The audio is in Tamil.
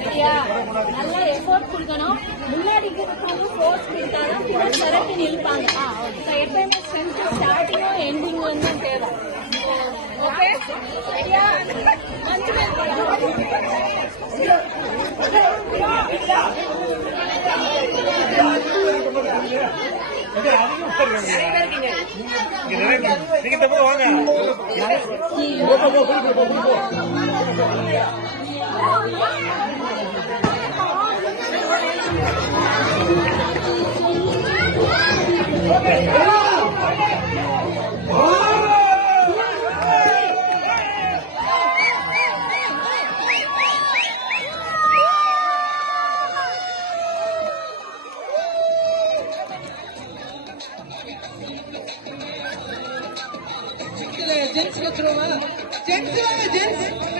சரியா? நல்லா எஃபோர்ட் கொடுக்கணும். முன்னாடி இருக்கிறவங்க ஃபோர்ஸ் கொடுத்தாலும் பின்னாடி விரட்டி நிற்பாங்க. எப்பயுமே ஸ்ட்ரென்த் ஸ்டார்டிங்கும் எண்டிங்கும் தான் தேவை. ஓகே சரியா? மஞ்சு ஜென்ஸ் வச்சுருவாங்க. ஜென்ஸ்